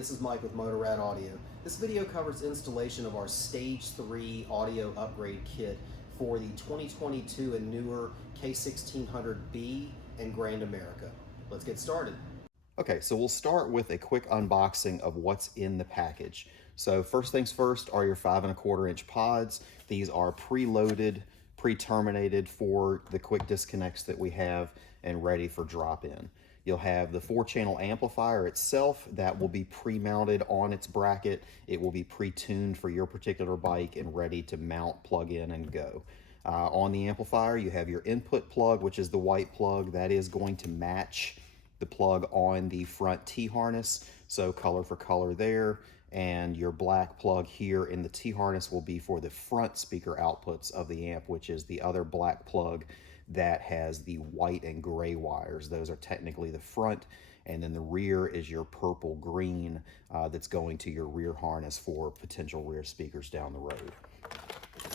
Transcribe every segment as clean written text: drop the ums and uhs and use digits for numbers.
this is Mike with Motorrad Audio. This video covers installation of our Stage 3 audio upgrade kit for the 2022 and newer K1600B and Grand America. Let's get started. Okay, so we'll start with a quick unboxing of what's in the package. So first things first are your 5 1/4 inch pods. These are preloaded, pre-terminated for the quick disconnects that we have and ready for drop-in. You'll have the 4-channel amplifier itself that will be pre-mounted on its bracket. It will be pre-tuned for your particular bike and ready to mount, plug in, and go. On the amplifier, you have your input plug, which is the white plug. That is going to match the plug on the front T-harness, so color for color there. And your black plug here in the T-harness will be for the front speaker outputs of the amp, which is the other black plug that has the white and gray wires. Those are technically the front, and then the rear is your purple green that's going to your rear harness for potential rear speakers down the road.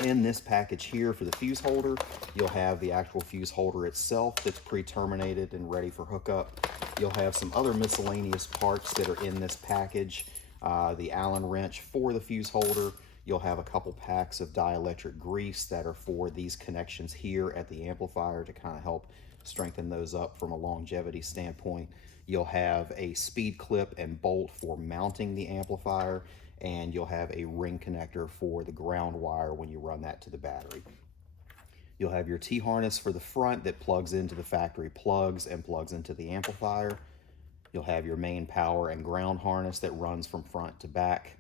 In this package here for the fuse holder, you'll have the actual fuse holder itself that's pre-terminated and ready for hookup. You'll have some other miscellaneous parts that are in this package. The Allen wrench for the fuse holder. You'll have a couple packs of dielectric grease that are for these connections here at the amplifier to kind of help strengthen those up from a longevity standpoint. You'll have a speed clip and bolt for mounting the amplifier, and you'll have a ring connector for the ground wire when you run that to the battery. You'll have your T-harness for the front that plugs into the factory plugs and plugs into the amplifier. You'll have your main power and ground harness that runs from front to back.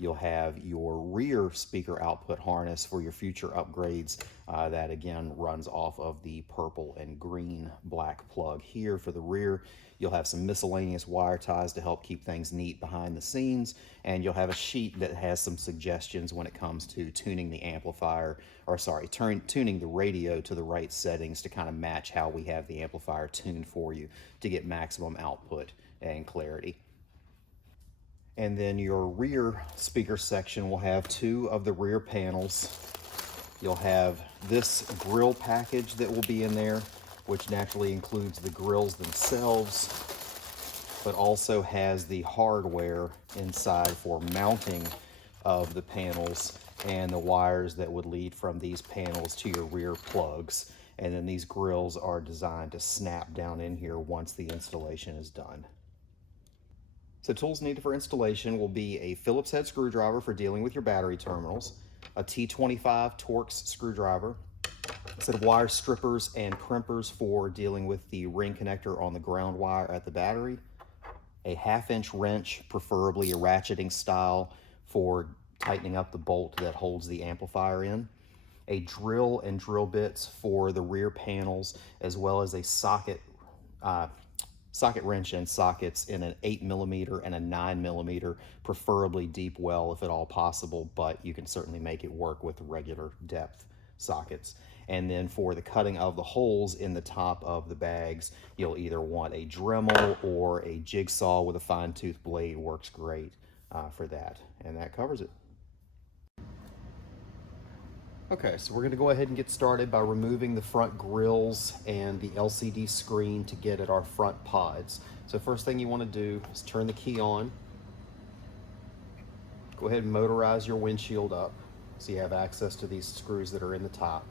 You'll have your rear speaker output harness for your future upgrades. That again runs off of the purple and green black plug here for the rear. You'll have some miscellaneous wire ties to help keep things neat behind the scenes. And you'll have a sheet that has some suggestions when it comes to tuning the amplifier, or sorry, tuning the radio to the right settings to kind of match how we have the amplifier tuned for you to get maximum output and clarity. And then your rear speaker section will have 2 of the rear panels. You'll have this grill package that will be in there, which naturally includes the grills themselves, but also has the hardware inside for mounting of the panels and the wires that would lead from these panels to your rear plugs. And then these grills are designed to snap down in here once the installation is done. So tools needed for installation will be a Phillips head screwdriver for dealing with your battery terminals, a T25 Torx screwdriver, a set of wire strippers and crimpers for dealing with the ring connector on the ground wire at the battery, a 1/2 inch wrench, preferably a ratcheting style for tightening up the bolt that holds the amplifier in, a drill and drill bits for the rear panels, as well as a socket wrench and sockets in an 8mm and a 9mm, preferably deep well if at all possible, but you can certainly make it work with regular depth sockets. And then for the cutting of the holes in the top of the bags, you'll either want a Dremel or a jigsaw with a fine tooth blade. Works great for that. And that covers it. Okay, so we're going to go ahead and get started by removing the front grills and the LCD screen to get at our front pods. So first thing you want to do is turn the key on. Go ahead and motorize your windshield up so you have access to these screws that are in the top.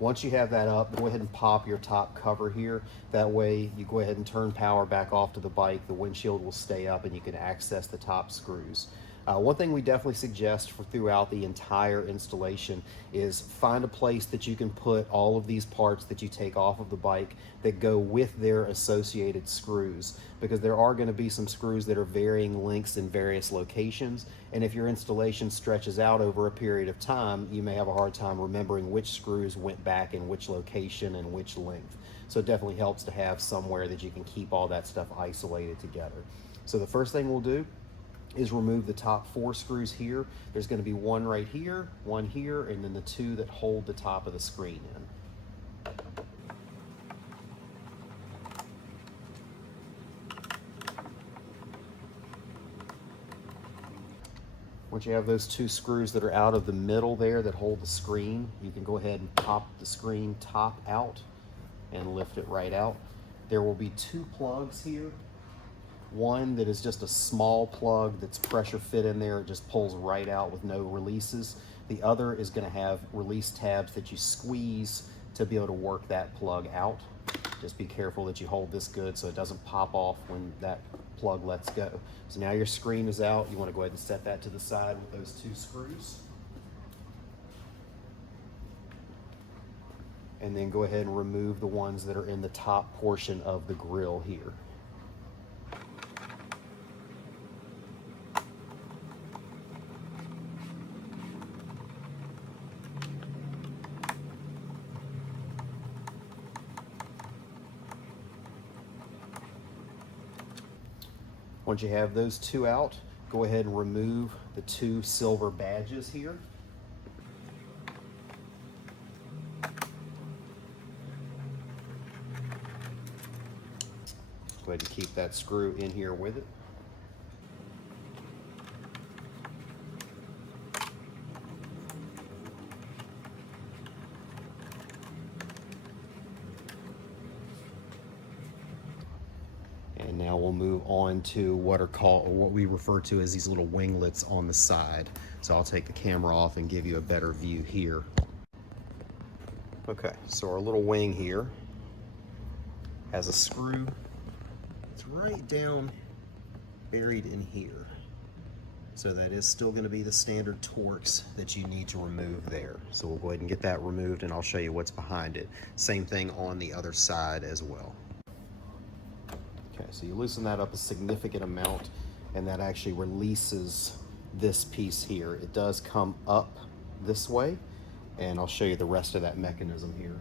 Once you have that up, go ahead and pop your top cover here. That way you go ahead and turn power back off to the bike. The windshield will stay up and you can access the top screws. One thing we definitely suggest for throughout the entire installation is find a place that you can put all of these parts that you take off of the bike that go with their associated screws, because there are going to be some screws that are varying lengths in various locations, and if your installation stretches out over a period of time, you may have a hard time remembering which screws went back in which location and which length. So it definitely helps to have somewhere that you can keep all that stuff isolated together. So the first thing we'll do is remove the top 4 screws here. There's going to be one right here, one here, and then the 2 that hold the top of the screen in. Once you have those 2 screws that are out of the middle there that hold the screen, you can go ahead and pop the screen top out and lift it right out. There will be 2 plugs here One that is just a small plug that's pressure fit in there. It just pulls right out with no releases. The other is going to have release tabs that you squeeze to be able to work that plug out. Just be careful that you hold this good so it doesn't pop off when that plug lets go. So now your screen is out. You want to go ahead and set that to the side with those 2 screws. And then go ahead and remove the ones that are in the top portion of the grill here. Once you have those 2 out, go ahead and remove the 2 silver badges here. Go ahead and keep that screw in here with it. And now we'll move on to what we refer to as these little winglets on the side. So I'll take the camera off and give you a better view here. Okay, so our little wing here has a screw. It's right down buried in here. So that is still going to be the standard Torx that you need to remove there. So we'll go ahead and get that removed and I'll show you what's behind it. Same thing on the other side as well. Okay, so you loosen that up a significant amount and that actually releases this piece here. It does come up this way and I'll show you the rest of that mechanism here.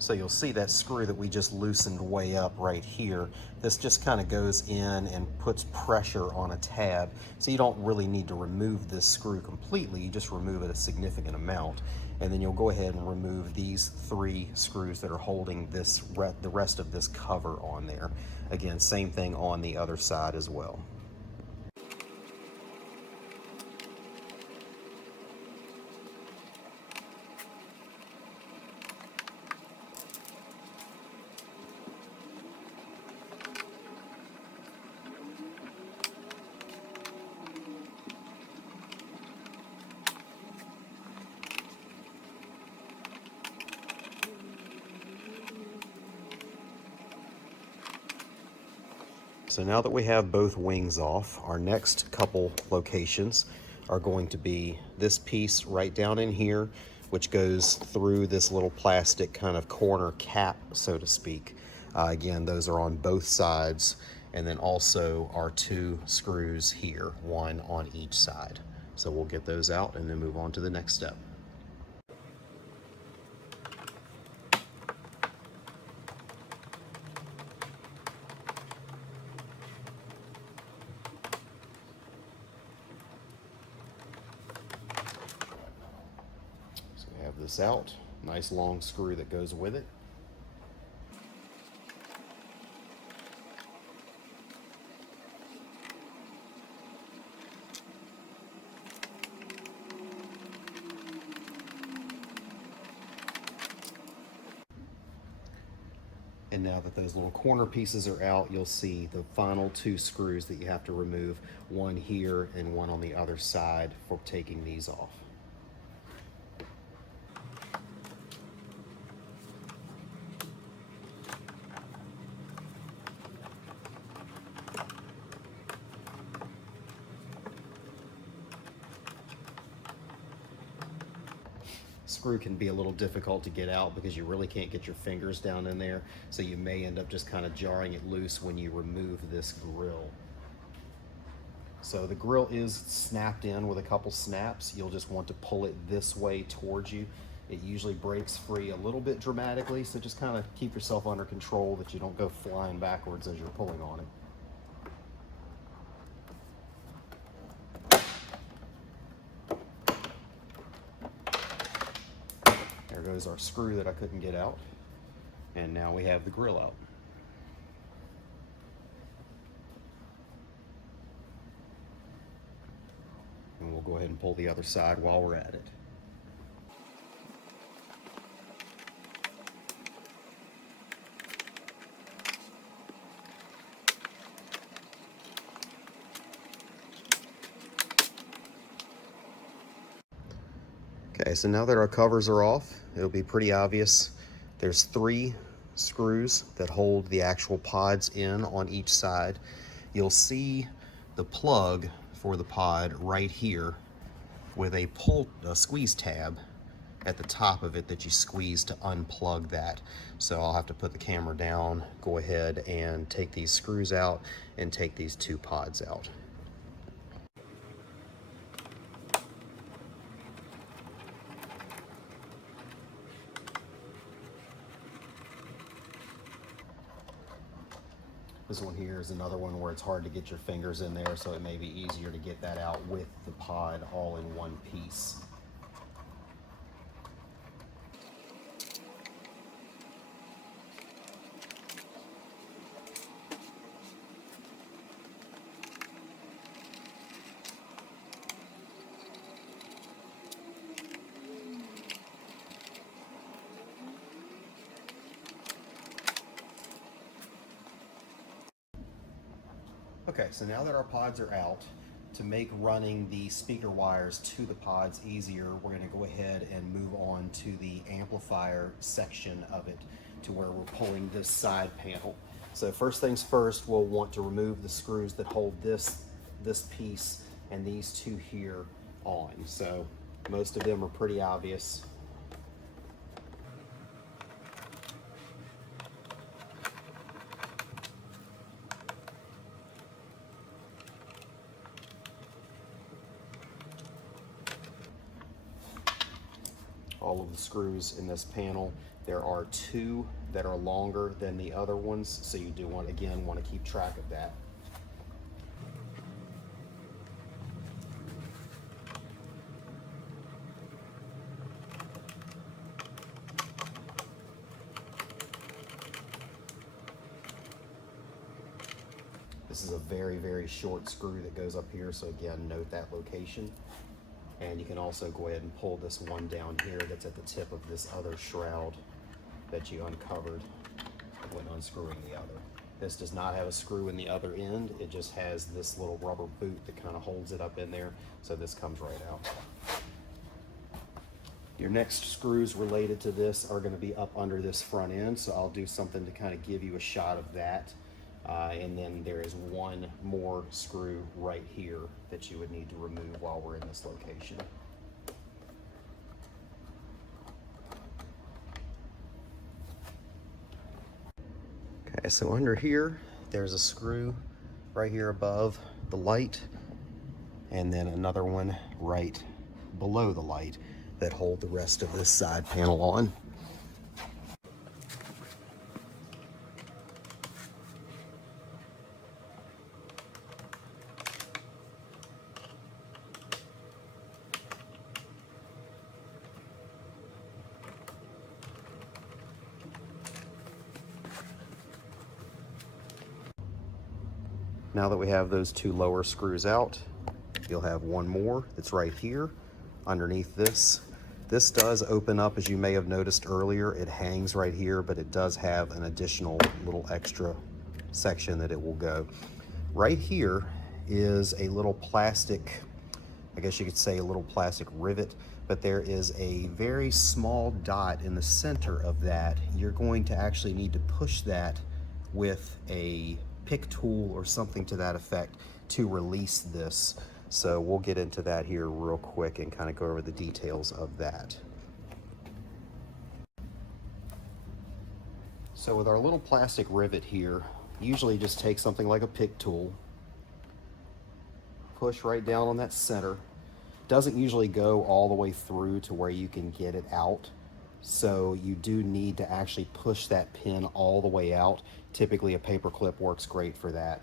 So you'll see that screw that we just loosened way up right here. This just kind of goes in and puts pressure on a tab. So you don't really need to remove this screw completely, you just remove it a significant amount. And then you'll go ahead and remove these 3 screws that are holding this the rest of this cover on there. Again, same thing on the other side as well. So now that we have both wings off, our next couple locations are going to be this piece right down in here, which goes through this little plastic kind of corner cap, so to speak. Again, those are on both sides, and then also our 2 screws here, 1 on each side. So we'll get those out and then move on to the next step. This out, nice long screw that goes with it. And now that those little corner pieces are out, you'll see the final 2 screws that you have to remove, one here and one on the other side for taking these off. Screw can be a little difficult to get out because you really can't get your fingers down in there, so you may end up just kind of jarring it loose when you remove this grill. So the grill is snapped in with a couple snaps. You'll just want to pull it this way towards you. It usually breaks free a little bit dramatically, so just kind of keep yourself under control that you don't go flying backwards as you're pulling on it. There goes our screw that I couldn't get out. And now we have the grill out. And we'll go ahead and pull the other side while we're at it. Okay, so now that our covers are off, it'll be pretty obvious. There's 3 screws that hold the actual pods in on each side. You'll see the plug for the pod right here with a squeeze tab at the top of it that you squeeze to unplug that. So I'll have to put the camera down, go ahead and take these screws out and take these 2 pods out. This one here is another one where it's hard to get your fingers in there, so it may be easier to get that out with the pod all in one piece. Okay, so now that our pods are out, to make running the speaker wires to the pods easier, we're going to go ahead and move on to the amplifier section of it, to where we're pulling this side panel. So first things first, we'll want to remove the screws that hold this piece and these 2 here on. So most of them are pretty obvious. All of the screws in this panel. There are 2 that are longer than the other ones, so you do want to keep track of that. This is a very, very short screw that goes up here, so again, note that location. And you can also go ahead and pull this one down here that's at the tip of this other shroud that you uncovered when unscrewing the other. This does not have a screw in the other end. It just has this little rubber boot that kind of holds it up in there. So this comes right out. Your next screws related to this are going to be up under this front end. So I'll do something to kind of give you a shot of that. And then there is one more screw right here that you would need to remove while we're in this location. Okay, so under here, there's a screw right here above the light, and then another one right below the light that hold the rest of this side panel on. Now that we have those 2 lower screws out, you'll have one more that's right here underneath this. This does open up, as you may have noticed earlier. It hangs right here, but it does have an additional little extra section that it will go. Right here is a little plastic, I guess you could say a little plastic rivet, but there is a very small dot in the center of that. You're going to actually need to push that with a pick tool or something to that effect to release this. So we'll get into that here real quick and kind of go over the details of that. So with our little plastic rivet here, usually just take something like a pick tool, push right down on that center. Doesn't usually go all the way through to where you can get it out. So you do need to actually push that pin all the way out. Typically a paper clip works great for that.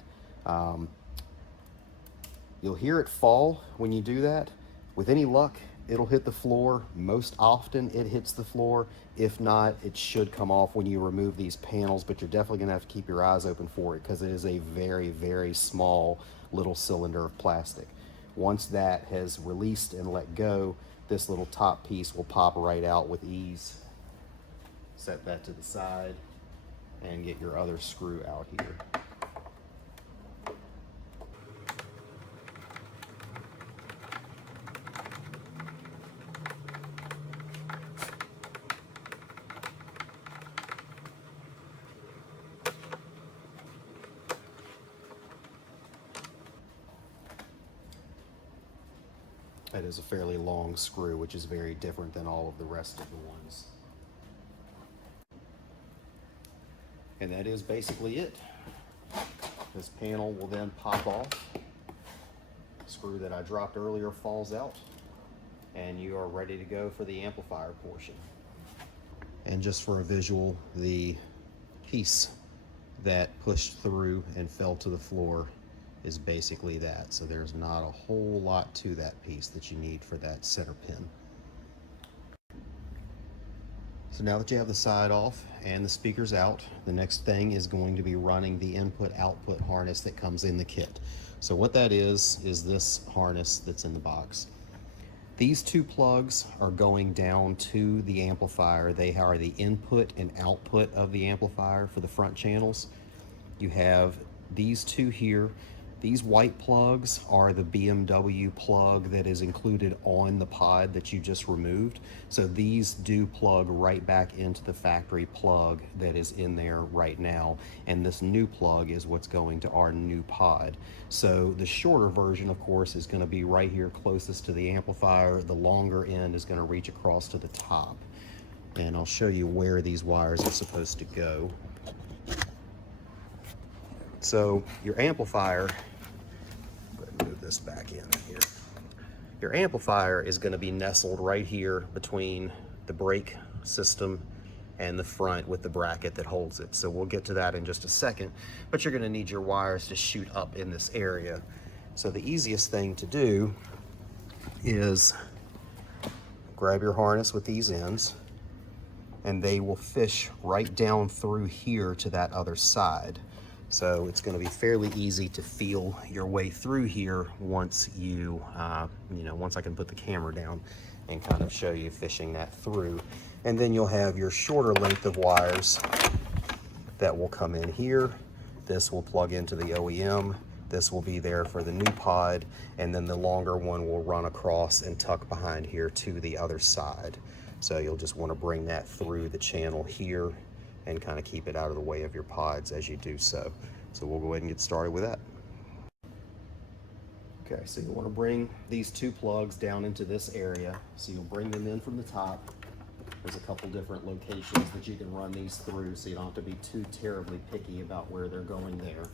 You'll hear it fall when you do that. With any luck, it'll hit the floor. Most often it hits the floor. If not, it should come off when you remove these panels, but you're definitely gonna have to keep your eyes open for it because it is a very, very small little cylinder of plastic. Once that has released and let go, this little top piece will pop right out with ease. Set that to the side and get your other screw out here. That is a fairly long screw, which is very different than all of the rest of the ones. And that is basically it. This panel will then pop off. The screw that I dropped earlier falls out, and you are ready to go for the amplifier portion. And just for a visual, the piece that pushed through and fell to the floor is basically that. So there's not a whole lot to that piece that you need for that center pin. So now that you have the side off and the speakers out, the next thing is going to be running the input-output harness that comes in the kit. So what that is this harness that's in the box. These two plugs are going down to the amplifier. They are the input and output of the amplifier for the front channels. You have these two here. These white plugs are the BMW plug that is included on the pod that you just removed. So these do plug right back into the factory plug that is in there right now. And this new plug is what's going to our new pod. So the shorter version, of course, is going to be right here closest to the amplifier. The longer end is going to reach across to the top. And I'll show you where these wires are supposed to go. So your amplifier, move this back in here. Your amplifier is going to be nestled right here between the brake system and the front with the bracket that holds it. So we'll get to that in just a second, but you're going to need your wires to shoot up in this area. So the easiest thing to do is grab your harness with these ends, and they will fish right down through here to that other side. So it's going to be fairly easy to feel your way through here once you, once I can put the camera down and kind of show you fishing that through. And then you'll have your shorter length of wires that will come in here. This will plug into the OEM. This will be there for the new pod. And then the longer one will run across and tuck behind here to the other side. So you'll just want to bring that through the channel here and kind of keep it out of the way of your pods as you do so. So we'll go ahead and get started with that. Okay, so you want to bring these two plugs down into this area. So you'll bring them in from the top. There's a couple different locations that you can run these through, so you don't have to be too terribly picky about where they're going there.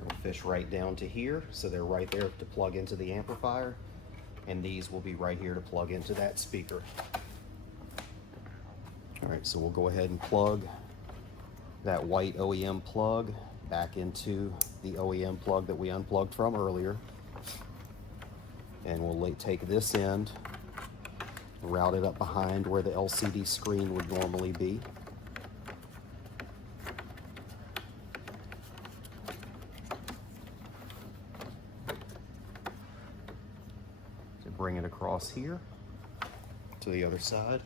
It'll fish right down to here, so they're right there to plug into the amplifier. And these will be right here to plug into that speaker. All right, so we'll go ahead and plug that white OEM plug back into the OEM plug that we unplugged from earlier. And we'll take this end, route it up behind where the LCD screen would normally be. Bring it across here to the other side.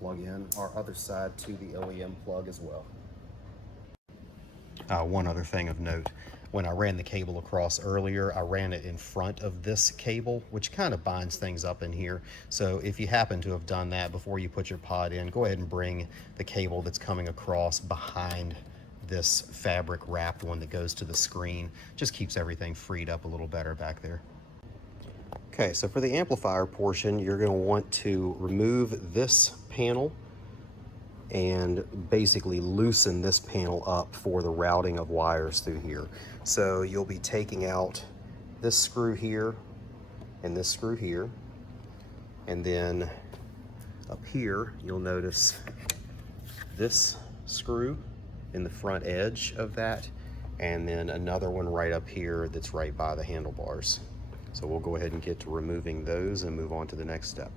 Plug in our other side to the OEM plug as well. One other thing of note, when I ran the cable across earlier, I ran it in front of this cable, which kind of binds things up in here. So if you happen to have done that before you put your pod in, go ahead and bring the cable that's coming across behind this fabric wrapped one that goes to the screen. Just keeps everything freed up a little better back there. Okay, so for the amplifier portion, you're going to want to remove this panel and basically loosen this panel up for the routing of wires through here. So you'll be taking out this screw here and this screw here, and then up here you'll notice this screw in the front edge of that, and then another one right up here that's right by the handlebars. So we'll go ahead and get to removing those and move on to the next step.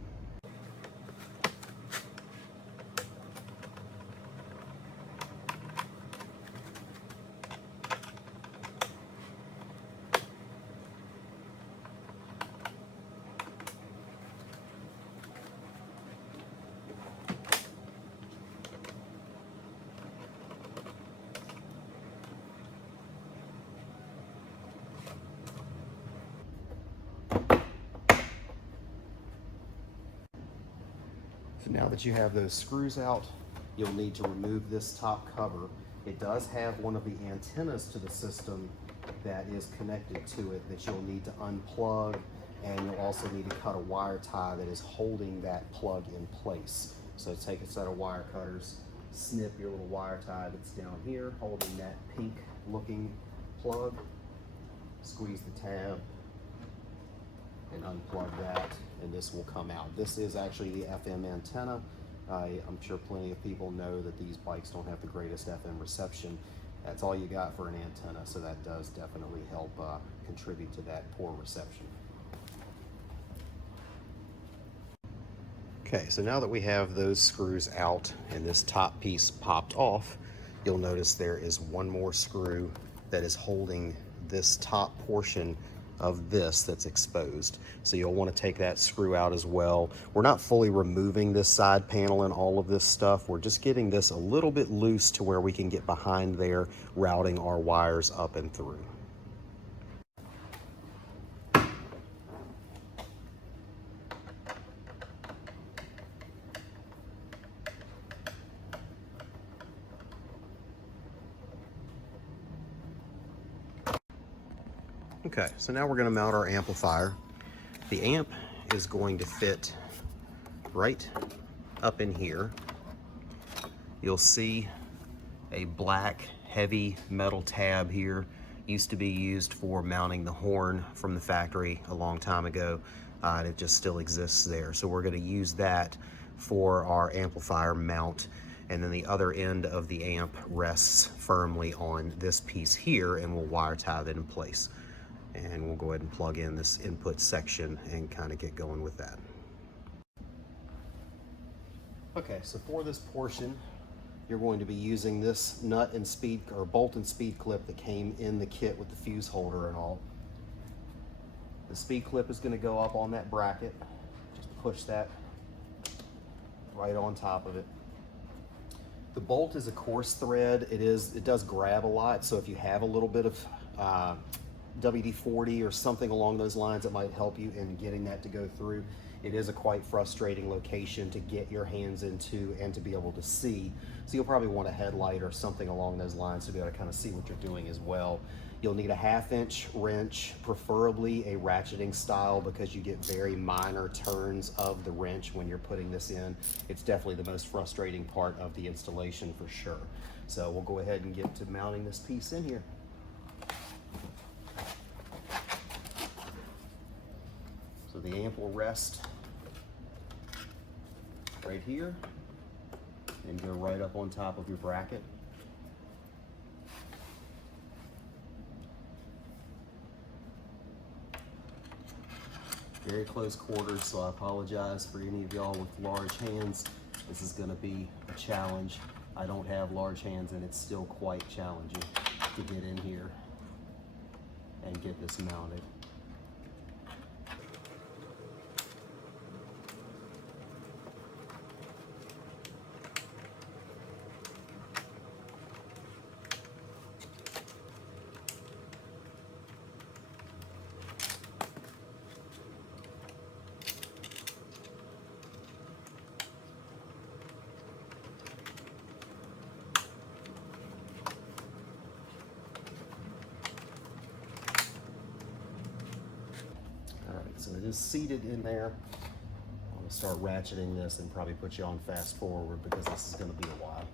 So now that you have those screws out, you'll need to remove this top cover. It does have one of the antennas to the system that is connected to it that you'll need to unplug, and you'll also need to cut a wire tie that is holding that plug in place. So take a set of wire cutters, snip your little wire tie that's down here holding that pink looking plug, squeeze the tab and unplug that, and this will come out. This is actually the FM antenna. I'm sure plenty of people know that these bikes don't have the greatest FM reception. That's all you got for an antenna, so that does definitely help contribute to that poor reception. Okay, so now that we have those screws out and this top piece popped off, you'll notice there is one more screw that is holding this top portion of this that's exposed. So you'll want to take that screw out as well. We're not fully removing this side panel and all of this stuff. We're just getting this a little bit loose to where we can get behind there, routing our wires up and through. Okay, so now we're going to mount our amplifier. The amp is going to fit right up in here. You'll see a black heavy metal tab here. Used to be used for mounting the horn from the factory a long time ago, and it just still exists there. So we're going to use that for our amplifier mount, and then the other end of the amp rests firmly on this piece here, and we'll wire tie that in place. And we'll go ahead and plug in this input section and kind of get going with that. Okay, so for this portion, you're going to be using this nut and speed, or bolt and speed clip that came in the kit with the fuse holder and all. The speed clip is going to go up on that bracket. Just push that right on top of it. The bolt is a coarse thread. It does grab a lot, so if you have a little bit of WD-40 or something along those lines, that might help you in getting that to go through. It is a quite frustrating location to get your hands into and to be able to see. So you'll probably want a headlight or something along those lines to be able to kind of see what you're doing as well. You'll need a 1/2-inch wrench, preferably a ratcheting style, because you get very minor turns of the wrench when you're putting this in. It's definitely the most frustrating part of the installation for sure. So we'll go ahead and get to mounting this piece in here. So the amp will rest right here and go right up on top of your bracket. Very close quarters, so I apologize for any of y'all with large hands. This is going to be a challenge. I don't have large hands, and it's still quite challenging to get in here and get this mounted. So it is seated in there. I'm going to start ratcheting this and probably put you on fast forward because this is going to be a while.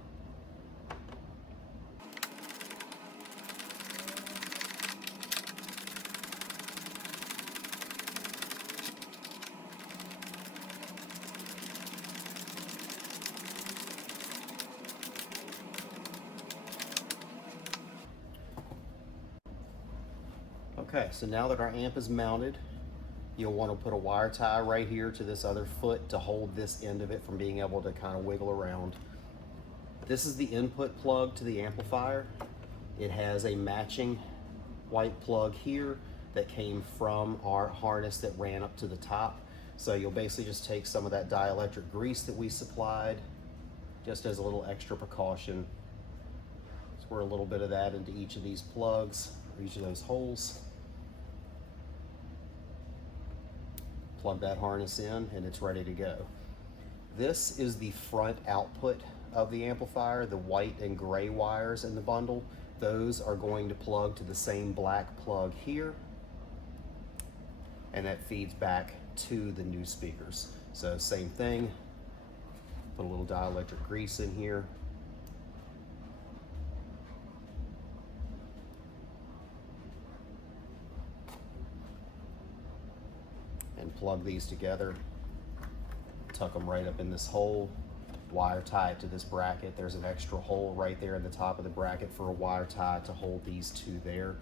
Okay, so now that our amp is mounted, you'll want to put a wire tie right here to this other foot to hold this end of it from being able to kind of wiggle around. This is the input plug to the amplifier. It has a matching white plug here that came from our harness that ran up to the top. So you'll basically just take some of that dielectric grease that we supplied, just as a little extra precaution. Squirt a little bit of that into each of these plugs, or each of those holes. Plug that harness in and it's ready to go. This is the front output of the amplifier. The white and gray wires in the bundle, those are going to plug to the same black plug here, and that feeds back to the new speakers. So same thing, put a little dielectric grease in here. And plug these together, tuck them right up in this hole, wire tie it to this bracket. There's an extra hole right there in the top of the bracket for a wire tie to hold these two there.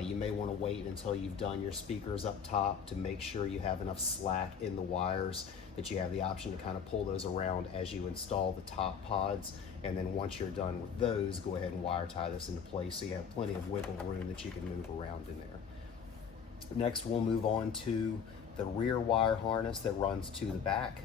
You may want to wait until you've done your speakers up top to make sure you have enough slack in the wires that you have the option to kind of pull those around as you install the top pods. And then once you're done with those, go ahead and wire tie this into place so you have plenty of wiggle room that you can move around in there. Next, we'll move on to the rear wire harness that runs to the back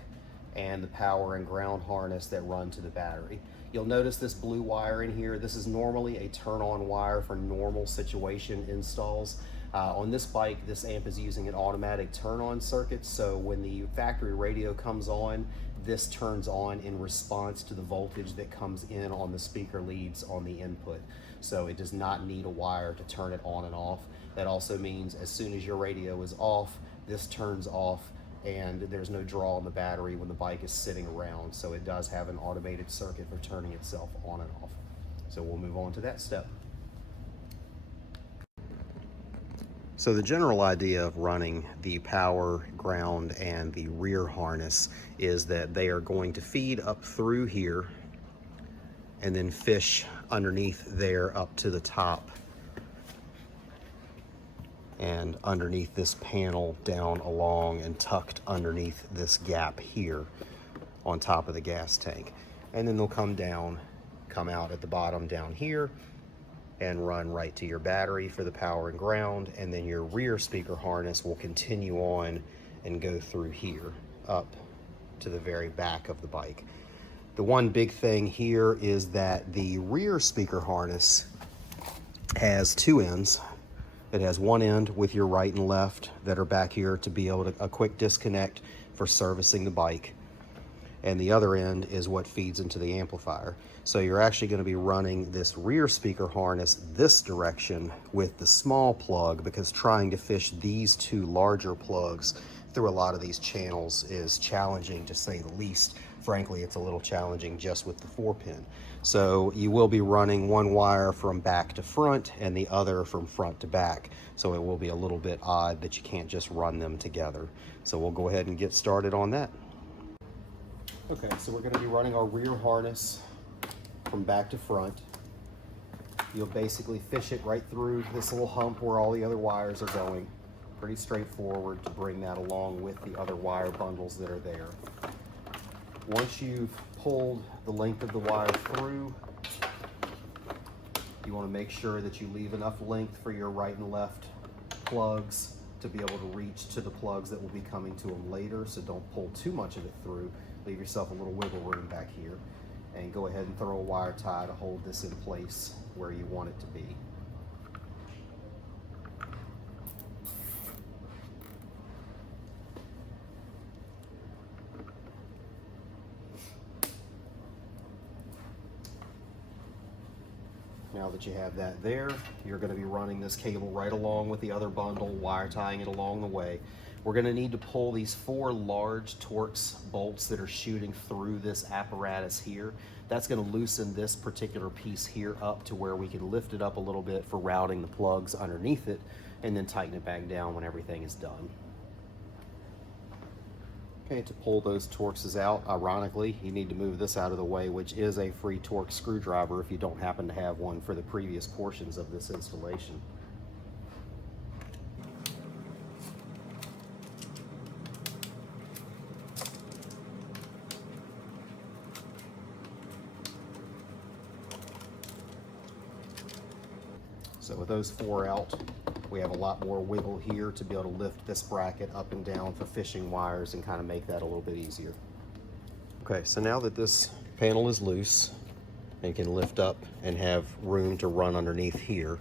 and the power and ground harness that run to the battery. You'll notice this blue wire in here. This is normally a turn-on wire for normal situation installs. On this bike, this amp is using an automatic turn-on circuit, so when the factory radio comes on, this turns on in response to the voltage that comes in on the speaker leads on the input. So it does not need a wire to turn it on and off. That also means as soon as your radio is off, this turns off and there's no draw on the battery when the bike is sitting around. So it does have an automated circuit for turning itself on and off. So we'll move on to that step. So the general idea of running the power, ground, and the rear harness is that they are going to feed up through here and then fish underneath there up to the top and underneath this panel down along and tucked underneath this gap here on top of the gas tank. And then they'll come down, come out at the bottom down here and run right to your battery for the power and ground. And then your rear speaker harness will continue on and go through here up to the very back of the bike. The one big thing here is that the rear speaker harness has two ends. It has one end with your right and left that are back here to be able to a quick disconnect for servicing the bike. And the other end is what feeds into the amplifier. So you're actually going to be running this rear speaker harness this direction with the small plug, because trying to fish these two larger plugs through a lot of these channels is challenging, to say the least. Frankly, it's a little challenging just with the 4-pin. So you will be running one wire from back to front and the other from front to back. So it will be a little bit odd that you can't just run them together. So we'll go ahead and get started on that. Okay, so we're going to be running our rear harness from back to front. You'll basically fish it right through this little hump where all the other wires are going. Pretty straightforward to bring that along with the other wire bundles that are there. Once you've pulled the length of the wire through, you want to make sure that you leave enough length for your right and left plugs to be able to reach to the plugs that will be coming to them later. So don't pull too much of it through. Leave yourself a little wiggle room back here, and go ahead and throw a wire tie to hold this in place where you want it to be. Now that you have that there, you're going to be running this cable right along with the other bundle, wire tying it along the way. We're going to need to pull these 4 large Torx bolts that are shooting through this apparatus here. That's going to loosen this particular piece here up to where we can lift it up a little bit for routing the plugs underneath it, and then tighten it back down when everything is done. Okay, to pull those Torxes out, ironically, you need to move this out of the way, which is a free Torx screwdriver if you don't happen to have one for the previous portions of this installation. So with those 4 out, we have a lot more wiggle here to be able to lift this bracket up and down for fishing wires and kind of make that a little bit easier. Okay, so now that this panel is loose and can lift up and have room to run underneath here,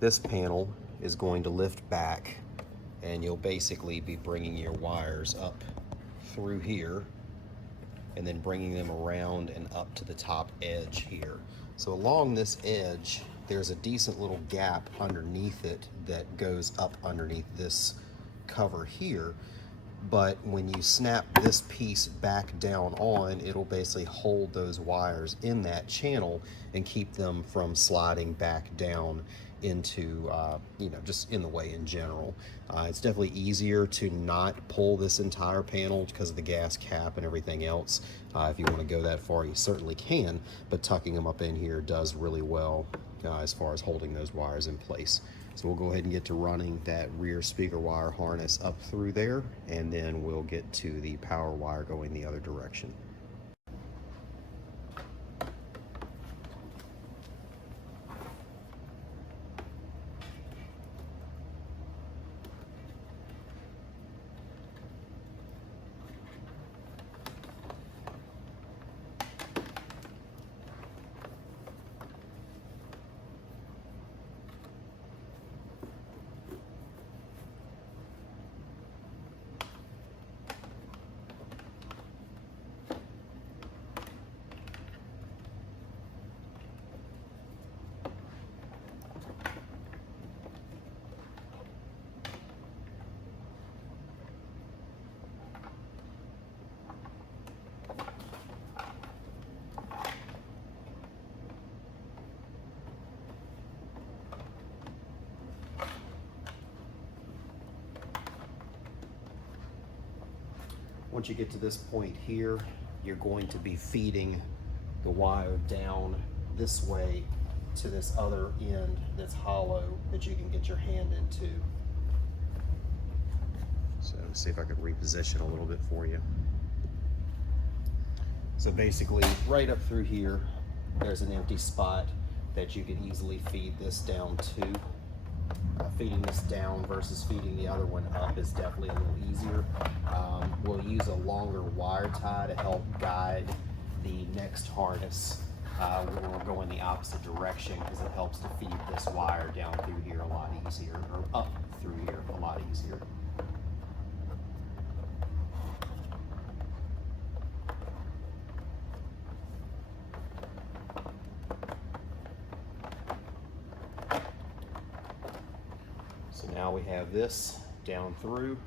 this panel is going to lift back, and you'll basically be bringing your wires up through here and then bringing them around and up to the top edge here. So along this edge, there's a decent little gap underneath it that goes up underneath this cover here. But when you snap this piece back down on, it'll basically hold those wires in that channel and keep them from sliding back down into, just in the way in general. It's definitely easier to not pull this entire panel because of the gas cap and everything else. If you want to go that far, you certainly can, but tucking them up in here does really well as far as holding those wires in place. So we'll go ahead and get to running that rear speaker wire harness up through there, and then we'll get to the power wire going the other direction. Once you get to this point here, you're going to be feeding the wire down this way to this other end that's hollow that you can get your hand into. So let's see if I can reposition a little bit for you. So basically, right up through here, there's an empty spot that you can easily feed this down to. Feeding this down versus feeding the other one up is definitely a little easier. We'll use a longer wire tie to help guide the next harness when we're going the opposite direction, because it helps to feed this wire down through here a lot easier, or up through here a lot easier. So now we have this down through.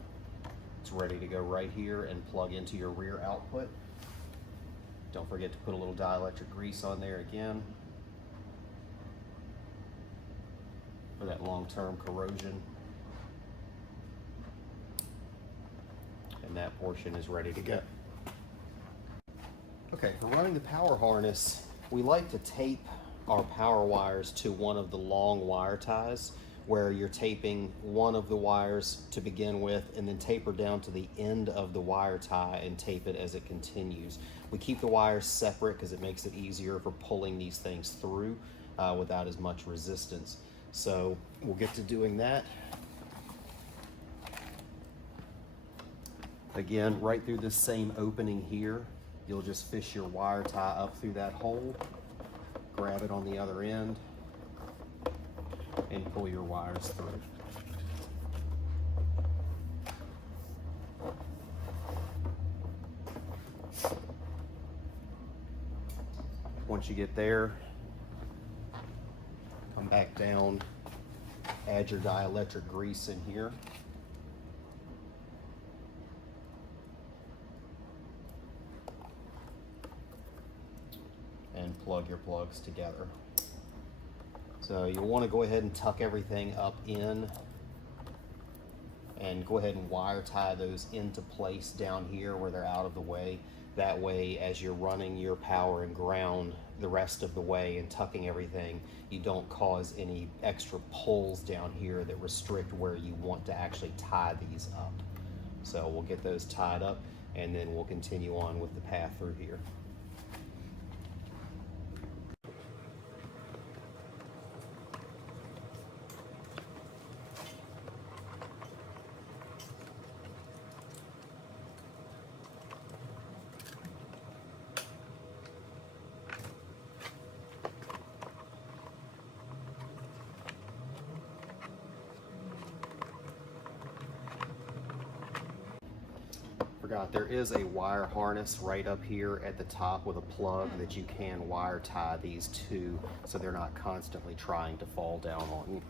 It's ready to go right here and plug into your rear output. Don't forget to put a little dielectric grease on there again for that long-term corrosion. And that portion is ready to go. Okay, for running the power harness, we like to tape our power wires to one of the long wire ties, where you're taping one of the wires to begin with and then taper down to the end of the wire tie and tape it as it continues. We keep the wires separate because it makes it easier for pulling these things through without as much resistance. So we'll get to doing that. Again, right through this same opening here, you'll just fish your wire tie up through that hole, grab it on the other end, and pull your wires through. Once you get there, come back down, add your dielectric grease in here. And plug your plugs together. So you'll want to go ahead and tuck everything up in and go ahead and wire tie those into place down here where they're out of the way. That way, as you're running your power and ground the rest of the way and tucking everything, you don't cause any extra pulls down here that restrict where you want to actually tie these up. So we'll get those tied up and then we'll continue on with the path through here. forgot, there is a wire harness right up here at the top with a plug that you can wire tie these to so they're not constantly trying to fall down on you.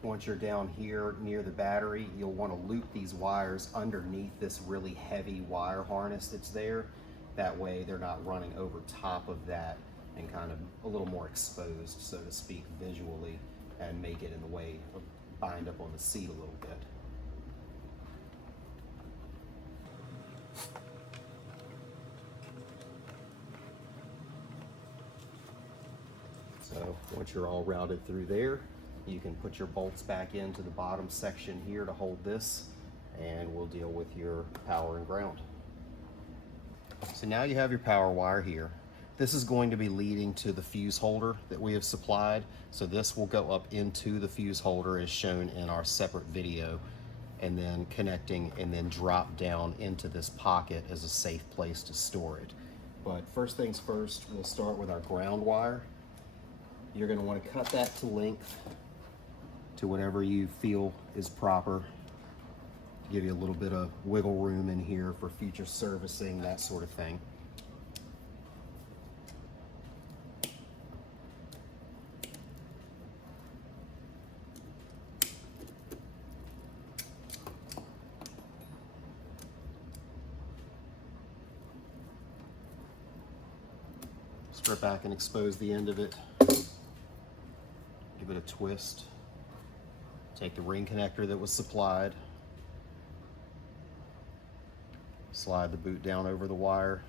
Once you're down here near the battery, you'll want to loop these wires underneath this really heavy wire harness that's there. That way they're not running over top of that and kind of a little more exposed, so to speak, visually, and make it in the way of bind up on the seat a little bit. So once you're all routed through there, you can put your bolts back into the bottom section here to hold this, and we'll deal with your power and ground. So now you have your power wire here. This is going to be leading to the fuse holder that we have supplied. So this will go up into the fuse holder as shown in our separate video, and then connecting and then drop down into this pocket as a safe place to store it. But first things first, we'll start with our ground wire. You're going to want to cut that to length to whatever you feel is proper. Give you a little bit of wiggle room in here for future servicing, that sort of thing. Strip back and expose the end of it. Give it a twist. Take the ring connector that was supplied. Slide the boot down over the wire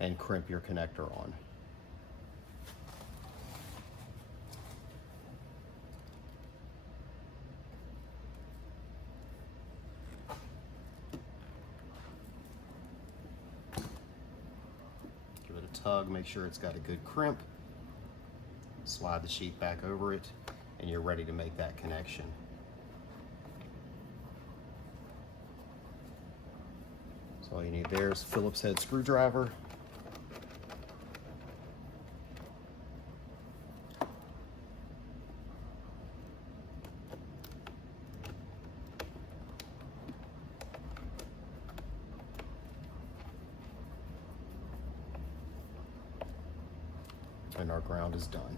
and crimp your connector on. Give it a tug, make sure it's got a good crimp. Slide the sheet back over it, and you're ready to make that connection. So all you need there is a Phillips head screwdriver. And our ground is done.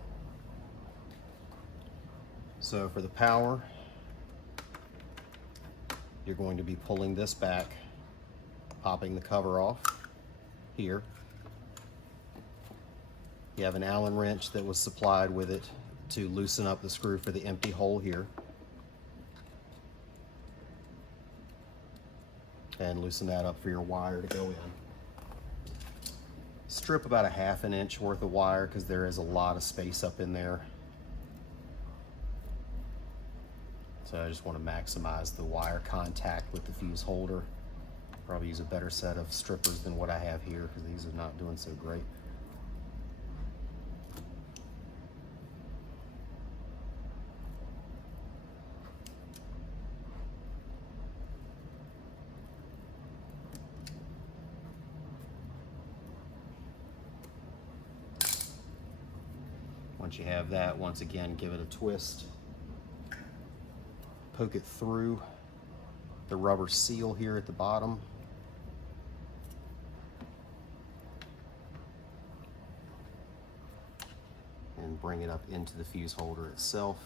So for the power, you're going to be pulling this back, popping the cover off here. You have an Allen wrench that was supplied with it to loosen up the screw for the empty hole here. And loosen that up for your wire to go in. Strip about 1/2 inch worth of wire because there is a lot of space up in there. So I just want to maximize the wire contact with the fuse holder. Probably use a better set of strippers than what I have here because these are not doing so great. Once you have that, once again, give it a twist. Poke it through the rubber seal here at the bottom. And bring it up into the fuse holder itself.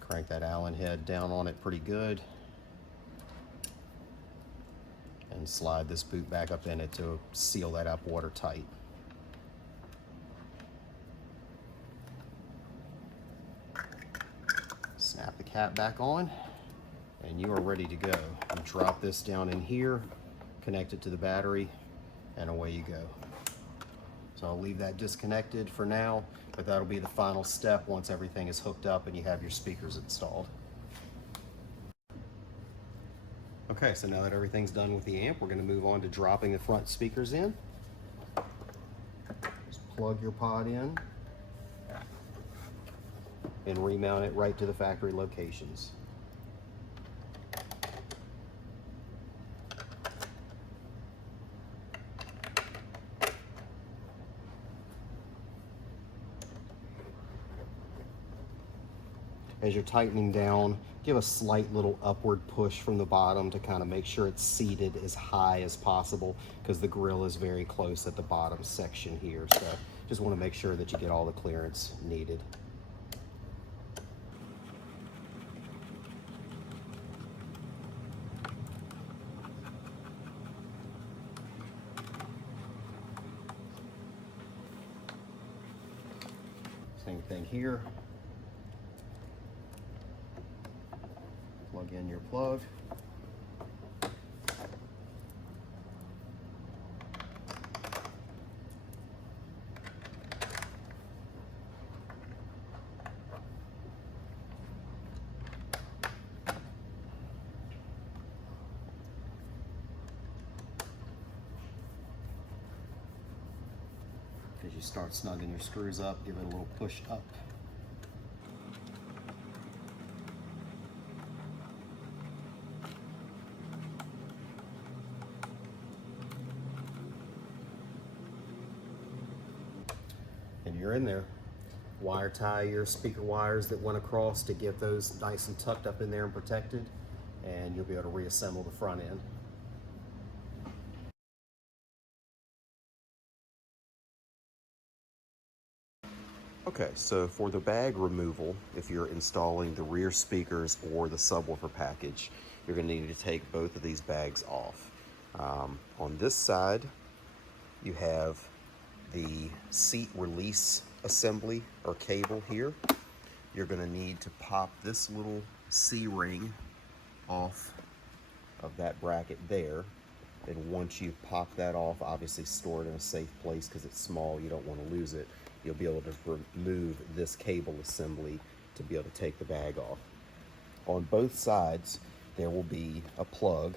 Crank that Allen head down on it pretty good. And slide this boot back up in it to seal that up watertight. Snap the cap back on. and you are ready to go. You drop this down in here, connect it to the battery, and away you go. So I'll leave that disconnected for now, but that'll be the final step once everything is hooked up and you have your speakers installed. Okay, so now that everything's done with the amp, we're going to move on to dropping the front speakers in. Just plug your pod in and remount it right to the factory locations. As you're tightening down, give a slight little upward push from the bottom to kind of make sure it's seated as high as possible, because the grill is very close at the bottom section here. So just want to make sure that you get all the clearance needed. Same thing here. Plug in your plug. As you start snugging your screws up, give it a little push up. And you're in there. Wire tie your speaker wires that went across to get those nice and tucked up in there and protected, and you'll be able to reassemble the front end. Okay, so for the bag removal, if you're installing the rear speakers or the subwoofer package, you're going to need to take both of these bags off. On this side, you have the seat release assembly or cable here. You're going to need to pop this little C-ring off of that bracket there. And once you pop that off, obviously store it in a safe place because it's small, you don't want to lose it. You'll be able to remove this cable assembly to be able to take the bag off. On both sides, there will be a plug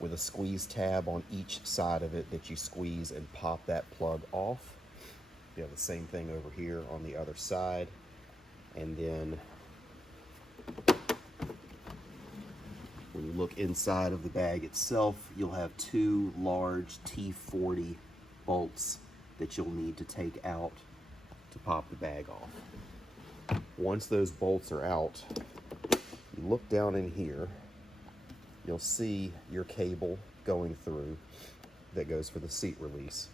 with a squeeze tab on each side of it that you squeeze and pop that plug off. You have the same thing over here on the other side. And then when you look inside of the bag itself, you'll have two large T40 bolts that you'll need to take out to pop the bag off. Once those bolts are out, you look down in here, you'll see your cable going through that goes for the seat release,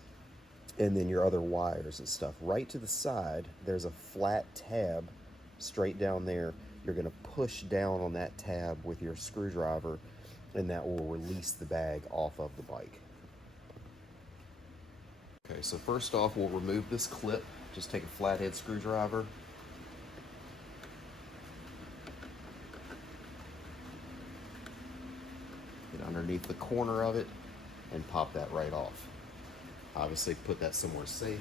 and then your other wires and stuff. Right to the side, there's a flat tab straight down there. You're going to push down on that tab with your screwdriver, and that will release the bag off of the bike. Okay, so first off, we'll remove this clip. Just take a flathead screwdriver. Get underneath the corner of it and pop that right off. Obviously, put that somewhere safe.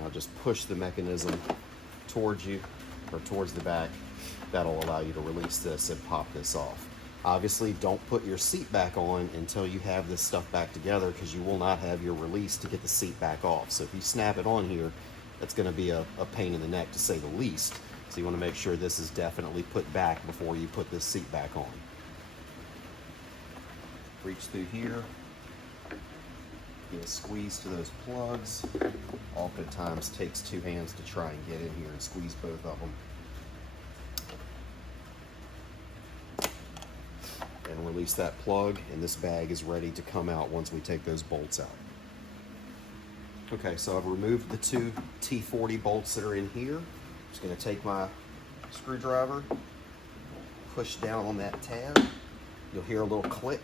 Now just push the mechanism towards you or towards the back. That'll allow you to release this and pop this off. Obviously, don't put your seat back on until you have this stuff back together, because you will not have your release to get the seat back off. So if you snap it on here, that's going to be a pain in the neck, to say the least. So you want to make sure this is definitely put back before you put this seat back on. Reach through here. Give a squeeze to those plugs. Oftentimes takes two hands to try and get in here and squeeze both of them. And release that plug, and this bag is ready to come out once we take those bolts out. Okay, so I've removed the two T40 bolts that are in here. Just going to take my screwdriver, push down on that tab. You'll hear a little click,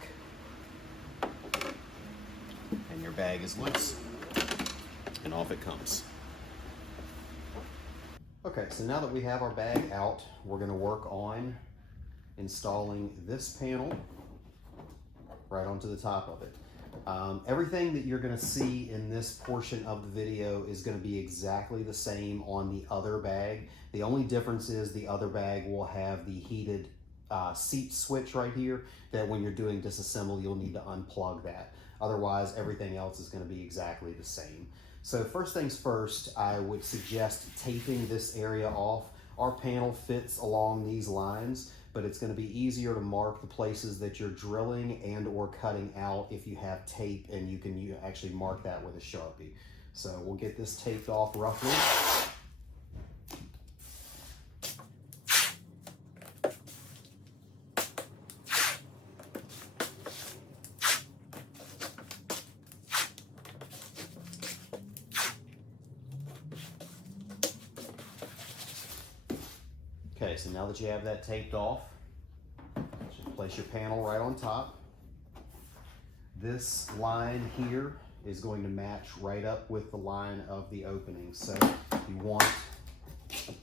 and your bag is loose, and off it comes. Okay, so now that we have our bag out, we're going to work on installing this panel right onto the top of it. Everything that you're going to see in this portion of the video is going to be exactly the same on the other bag. The only difference is the other bag will have the heated seat switch right here that when you're doing disassemble, you'll need to unplug that. Otherwise, everything else is going to be exactly the same. So first things first, I would suggest taping this area off. Our panel fits along these lines, but it's going to be easier to mark the places that you're drilling and or cutting out if you have tape, and you can actually mark that with a Sharpie. So we'll get this taped off roughly. Okay, so now that you have that taped off, just place your panel right on top. This line here is going to match right up with the line of the opening. So you want, you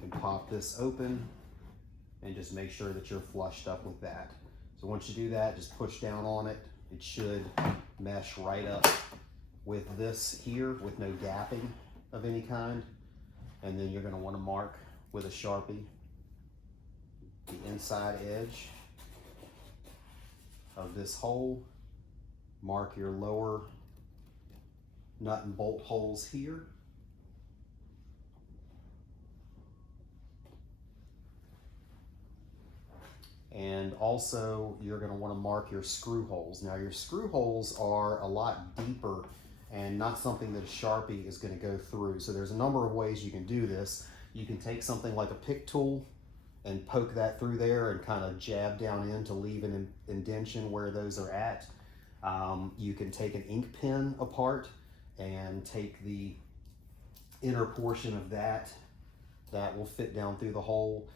can pop this open and just make sure that you're flushed up with that. So once you do that, just push down on it. It should mesh right up with this here with no gapping of any kind. And then you're going to want to mark with a Sharpie the inside edge of this hole. Mark your lower nut and bolt holes here. And also you're going to want to mark your screw holes. Now your screw holes are a lot deeper and not something that a Sharpie is going to go through. So there's a number of ways you can do this. You can take something like a pick tool and poke that through there and kind of jab down in to leave an indentation where those are at. You can take an ink pen apart and take the inner portion of that. That will fit down through the hole.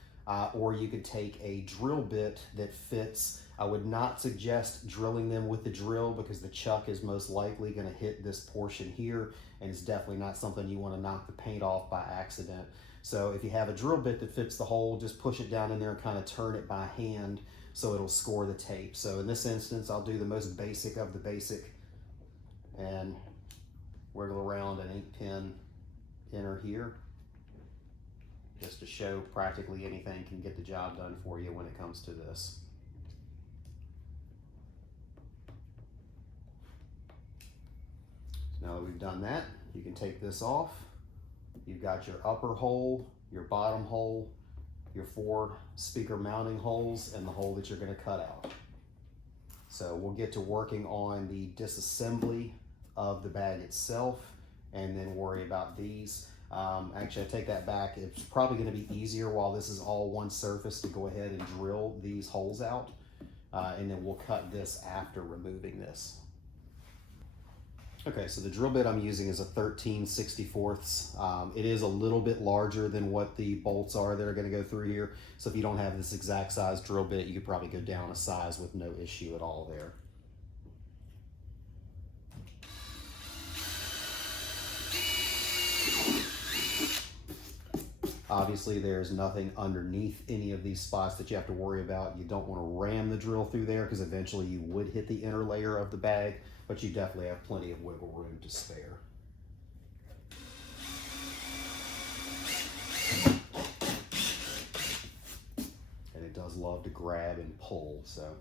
Or you could take a drill bit that fits. I would not suggest drilling them with the drill because the chuck is most likely going to hit this portion here, and it's definitely not something you want to knock the paint off by accident. So if you have a drill bit that fits the hole, just push it down in there and kind of turn it by hand so it'll score the tape. So in this instance, I'll do the most basic of the basic and wiggle around an ink pen inner here, just to show practically anything can get the job done for you when it comes to this. Now that we've done that, you can take this off. You've got your upper hole, your bottom hole, your 4 speaker mounting holes, and the hole that you're going to cut out. So we'll get to working on the disassembly of the bag itself and then worry about these. Actually, I take that back. It's probably going to be easier while this is all one surface to go ahead and drill these holes out, and then we'll cut this after removing this. Okay, so the drill bit I'm using is a 13/64. It is a little bit larger than what the bolts are that are going to go through here. So if you don't have this exact size drill bit, you could probably go down a size with no issue at all there. Obviously, there's nothing underneath any of these spots that you have to worry about. You don't want to ram the drill through there because eventually you would hit the inner layer of the bag, but you definitely have plenty of wiggle room to spare. And it does love to grab and pull, so.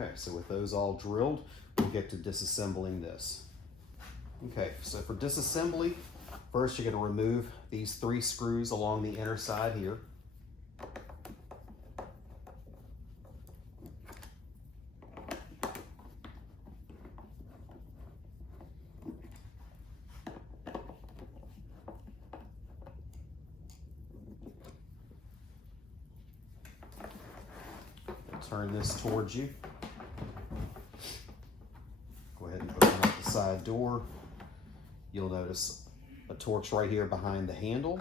Okay, so with those all drilled, we'll get to disassembling this. Okay, so for disassembly, first you're going to remove these 3 screws along the inner side here. turn this towards you. Go ahead and open up the side door. You'll notice a Torx right here behind the handle.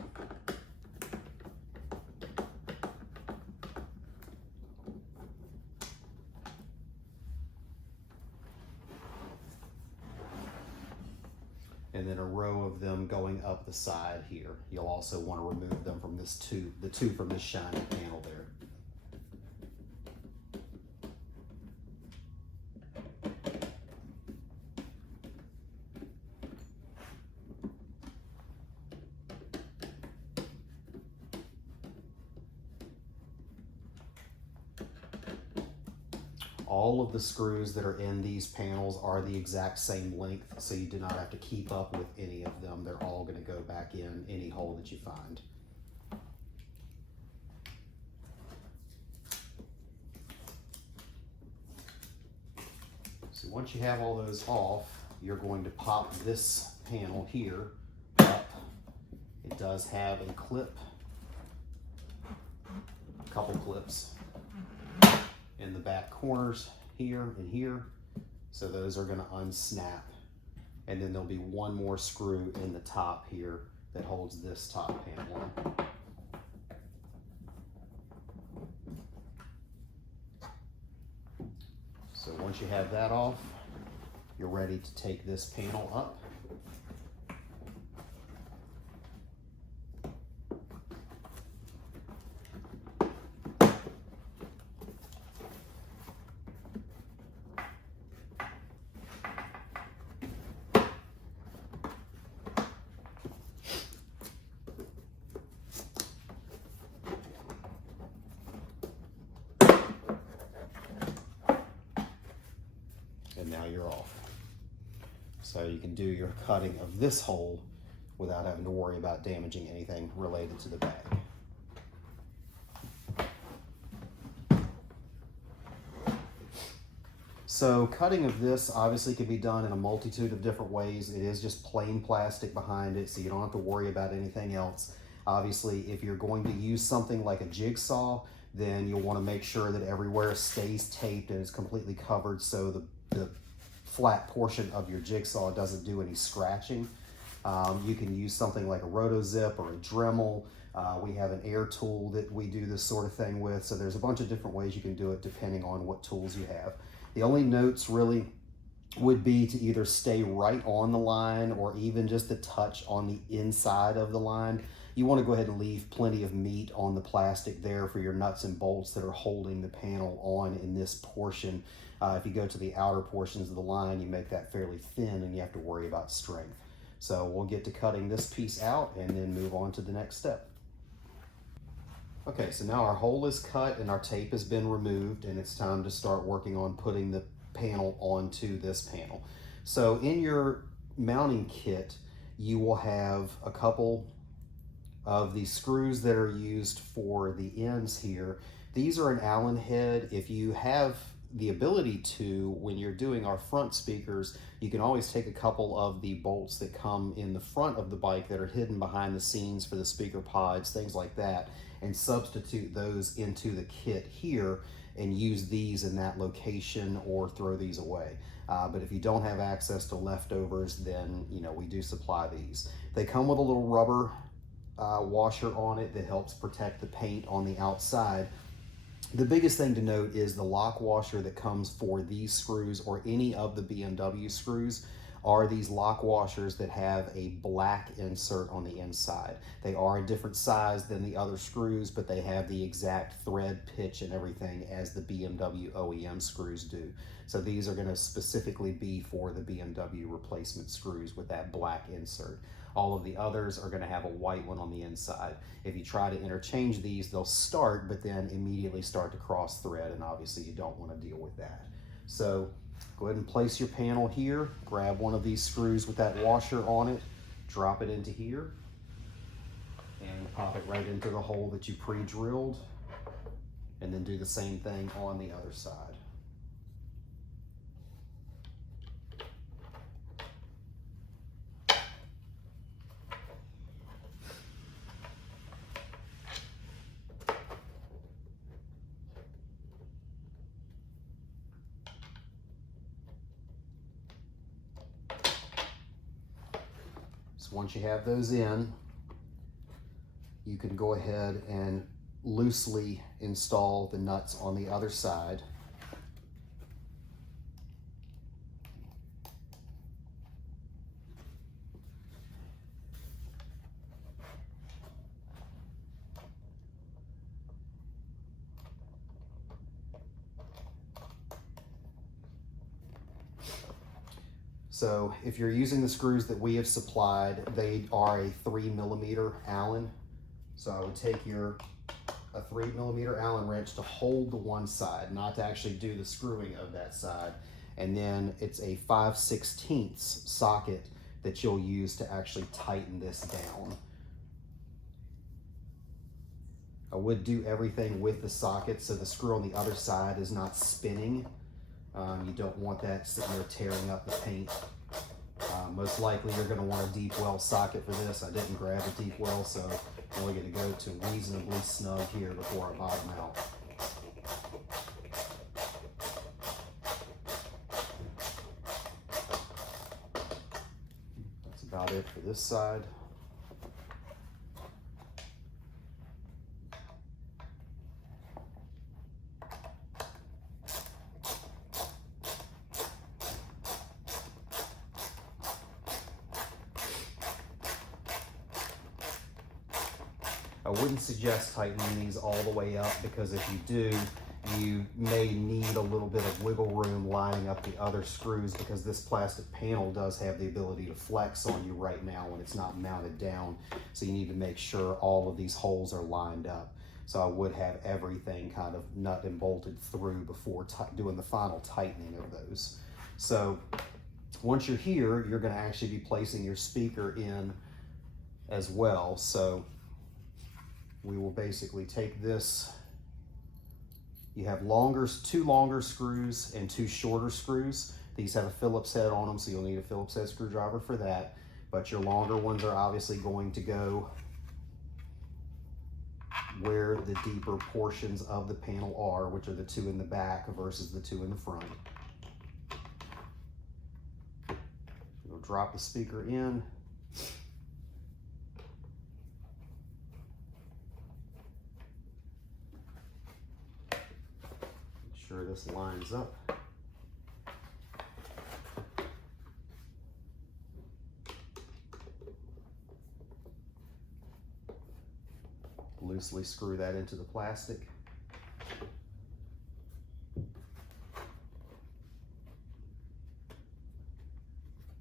And then a row of them going up the side here. You'll also want to remove them from this tube, the two from this shiny panel there. All of the screws that are in these panels are the exact same length, so you do not have to keep up with any of them. They're all going to go back in any hole that you find. So once you have all those off, you're going to pop this panel here up. It does have a clip, a couple clips in the back corners here and here. So those are going to unsnap. And then there'll be one more screw in the top here that holds this top panel on. So once you have that off, you're ready to take this panel up. And now you're off. So you can do your cutting of this hole without having to worry about damaging anything related to the bag. So cutting of this obviously can be done in a multitude of different ways. It is just plain plastic behind it, so you don't have to worry about anything else. Obviously, if you're going to use something like a jigsaw, then you'll want to make sure that everywhere stays taped and is completely covered so the flat portion of your jigsaw doesn't do any scratching. You can use something like a rotozip or a Dremel. We have an air tool that we do this sort of thing with. So there's a bunch of different ways you can do it depending on what tools you have. The only notes really would be to either stay right on the line or even just a touch on the inside of the line. You want to go ahead and leave plenty of meat on the plastic there for your nuts and bolts that are holding the panel on in this portion. If you go to the outer portions of the line, you make that fairly thin and you have to worry about strength. So we'll get to cutting this piece out and then move on to the next step. Okay, so now our hole is cut and our tape has been removed, and it's time to start working on putting the panel onto this panel. So in your mounting kit, you will have a couple of the screws that are used for the ends here. These are an Allen head. If you have the ability to, when you're doing our front speakers, you can always take a couple of the bolts that come in the front of the bike that are hidden behind the scenes for the speaker pods, things like that, and substitute those into the kit here and use these in that location or throw these away. But if you don't have access to leftovers, then we do supply these. They come with a little rubber washer on it that helps protect the paint on the outside. The biggest thing to note is the lock washer that comes for these screws or any of the BMW screws are these lock washers that have a black insert on the inside. They are a different size than the other screws, but they have the exact thread pitch and everything as the BMW OEM screws do. So these are going to specifically be for the BMW replacement screws with that black insert. All of the others are going to have a white one on the inside. If you try to interchange these, they'll start, but then immediately start to cross thread, and obviously you don't want to deal with that. So go ahead and place your panel here, grab one of these screws with that washer on it, drop it into here, and pop it right into the hole that you pre-drilled, and then do the same thing on the other side. So once you have those in, you can go ahead and loosely install the nuts on the other side. So if you're using the screws that we have supplied, they are a 3mm Allen. So I would take a 3mm Allen wrench to hold the one side, not to actually do the screwing of that side. And then it's a 5/16 socket that you'll use to actually tighten this down. I would do everything with the socket so the screw on the other side is not spinning. You don't want that sitting there tearing up the paint. Most likely you're going to want a deep well socket for this. I didn't grab a deep well, so I'm only going to go to reasonably snug here before I bottom out. That's about it for this side. I wouldn't suggest tightening these all the way up, because if you do, you may need a little bit of wiggle room lining up the other screws, because this plastic panel does have the ability to flex on you right now when it's not mounted down. So you need to make sure all of these holes are lined up. So I would have everything kind of nut and bolted through before doing the final tightening of those. So once you're here, you're going to actually be placing your speaker in as well. So we will basically take this. You have two longer screws and two shorter screws. These have a Phillips head on them, so you'll need a Phillips head screwdriver for that. But your longer ones are obviously going to go where the deeper portions of the panel are, which are the two in the back versus the two in the front. You'll drop the speaker in. Sure this lines up. Loosely screw that into the plastic.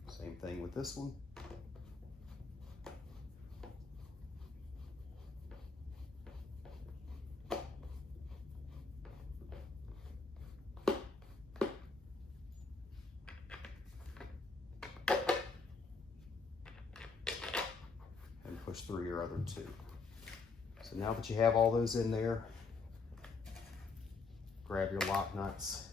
Same thing with this one. Push through your other two. So now that you have all those in there, grab your lock nuts.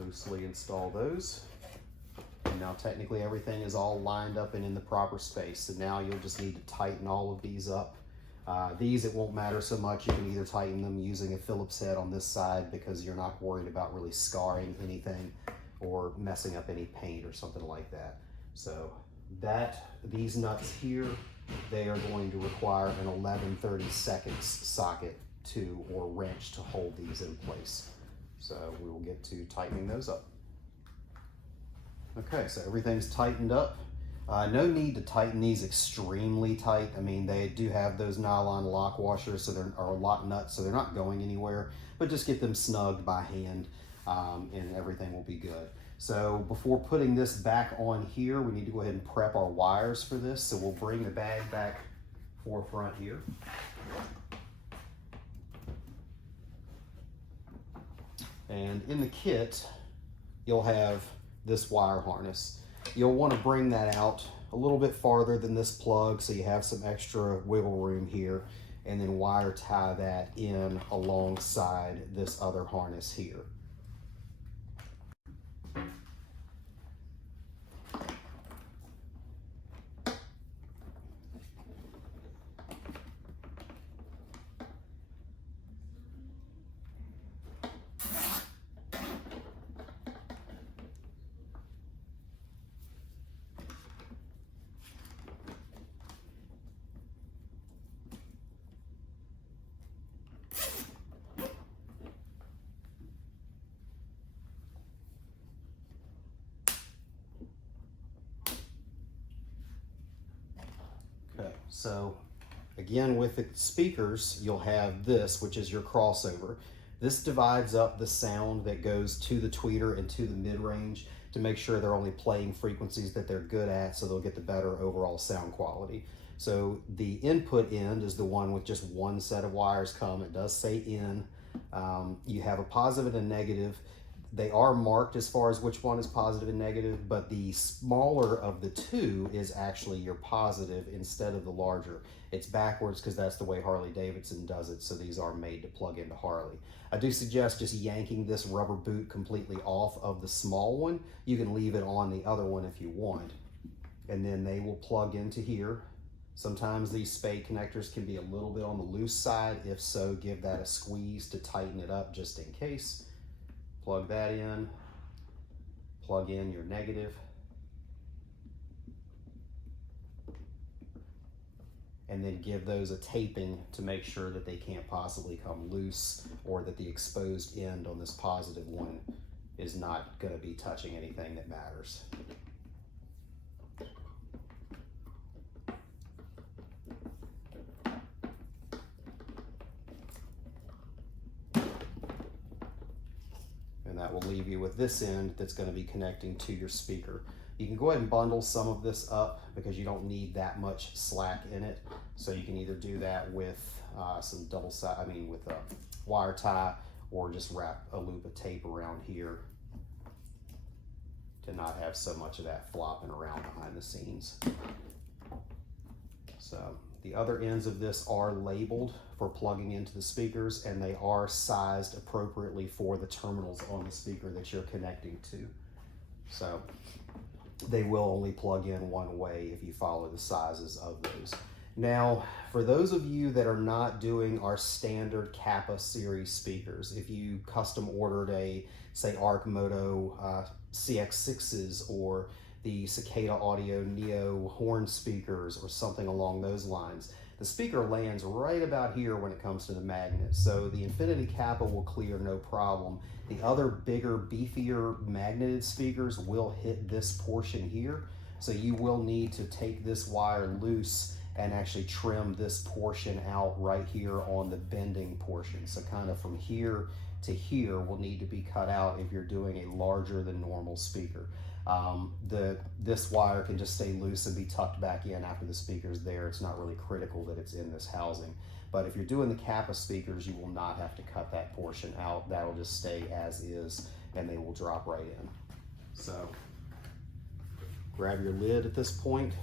Loosely install those. And now technically everything is all lined up and in the proper space. So now you'll just need to tighten all of these up. These, it won't matter so much. You can either tighten them using a Phillips head on this side, because you're not worried about really scarring anything or messing up any paint or something like that. So these nuts here, they are going to require an 11/32 socket or wrench to hold these in place. So we will get to tightening those up. Okay, so everything's tightened up. No need to tighten these extremely tight. I mean, they do have those nylon lock washers, or lock nuts, so they're not going anywhere, but just get them snugged by hand, and everything will be good. So before putting this back on here, we need to go ahead and prep our wires for this. So we'll bring the bag back forefront here. And in the kit, you'll have this wire harness. You'll want to bring that out a little bit farther than this plug, so you have some extra wiggle room here. and then wire tie that in alongside this other harness here. Okay, so again, with the speakers, you'll have this, which is your crossover. This divides up the sound that goes to the tweeter and to the mid-range to make sure they're only playing frequencies that they're good at, so they'll get the better overall sound quality. So the input end is the one with just one set of wires come. It does say in. You have a positive and a negative. They are marked as far as which one is positive and negative, but the smaller of the two is actually your positive instead of the larger. It's backwards because that's the way Harley Davidson does it, so these are made to plug into Harley. I do suggest just yanking this rubber boot completely off of the small one. You can leave it on the other one if you want, and then they will plug into here. Sometimes these spade connectors can be a little bit on the loose side. If so, give that a squeeze to tighten it up just in case. Plug that in, plug in your negative, and then give those a taping to make sure that they can't possibly come loose, or that the exposed end on this positive one is not going to be touching anything that matters. That will leave you with this end that's going to be connecting to your speaker. You can go ahead and bundle some of this up because you don't need that much slack in it. So you can either do that with some with a wire tie, or just wrap a loop of tape around here to not have so much of that flopping around behind the scenes. So the other ends of this are labeled for plugging into the speakers, and they are sized appropriately for the terminals on the speaker that you're connecting to. So they will only plug in one way if you follow the sizes of those. Now, for those of you that are not doing our standard Kappa series speakers, if you custom ordered say Arc Moto CX6s, or the Cicada Audio Neo horn speakers, or something along those lines, the speaker lands right about here when it comes to the magnet. So the Infinity Kappa will clear no problem. The other bigger, beefier magneted speakers will hit this portion here. So you will need to take this wire loose and actually trim this portion out right here on the bending portion. So kind of from here to here will need to be cut out if you're doing a larger than normal speaker. This wire can just stay loose and be tucked back in after the speaker's there. It's not really critical that it's in this housing. But if you're doing the Kappa speakers, you will not have to cut that portion out. That'll just stay as is, and they will drop right in. So grab your lid at this point.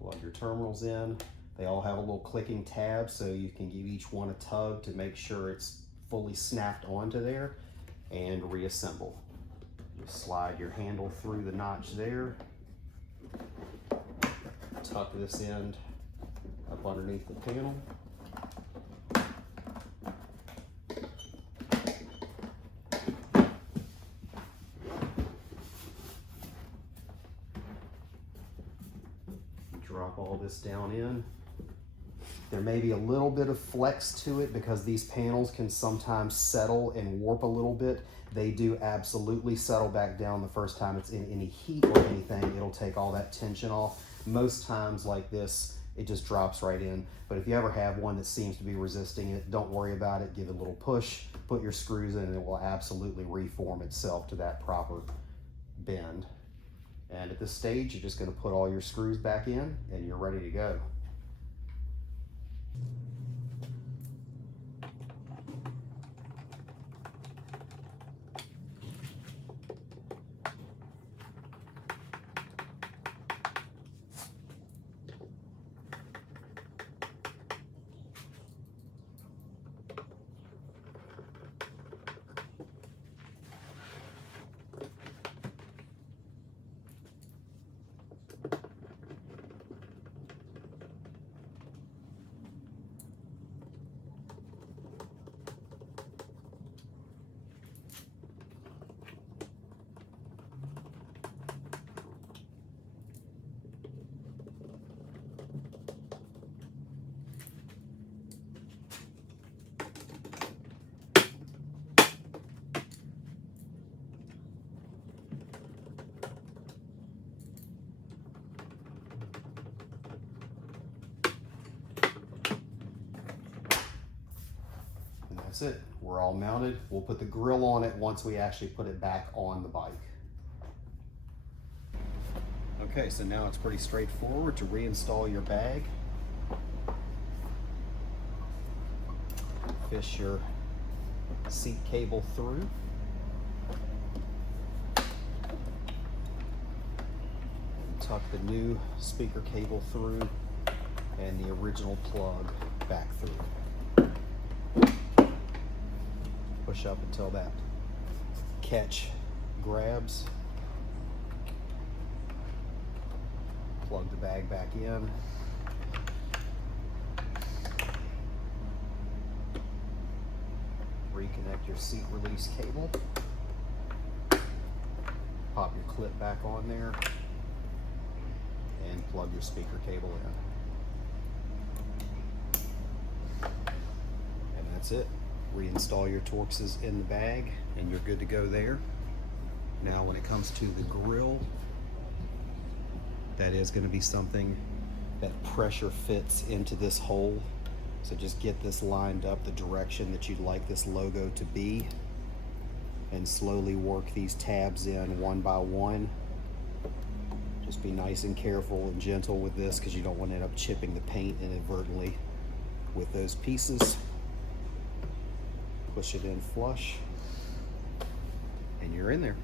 Plug your terminals in. They all have a little clicking tab, so you can give each one a tug to make sure it's fully snapped onto there, and reassemble. Just slide your handle through the notch there. Tuck this end up underneath the panel. Drop all this down in. There may be a little bit of flex to it because these panels can sometimes settle and warp a little bit. They do absolutely settle back down the first time it's in any heat or anything. It'll take all that tension off. Most times like this, it just drops right in. But if you ever have one that seems to be resisting it, don't worry about it. Give it a little push, put your screws in, and it will absolutely reform itself to that proper bend. And at this stage, you're just going to put all your screws back in and you're ready to go. That's it. We're all mounted. We'll put the grill on it once we actually put it back on the bike. Okay, so now it's pretty straightforward to reinstall your bag. Fish your seat cable through. Tuck the new speaker cable through and the original plug back through. Push up until that catch grabs. Plug the bag back in. Reconnect your seat release cable. Pop your clip back on there and plug your speaker cable in. And that's it. Reinstall your Torxes in the bag and you're good to go there. Now when it comes to the grill, that is going to be something that pressure fits into this hole. So just get this lined up the direction that you'd like this logo to be and slowly work these tabs in one by one. Just be nice and careful and gentle with this because you don't want to end up chipping the paint inadvertently with those pieces. Push it in flush and you're in there.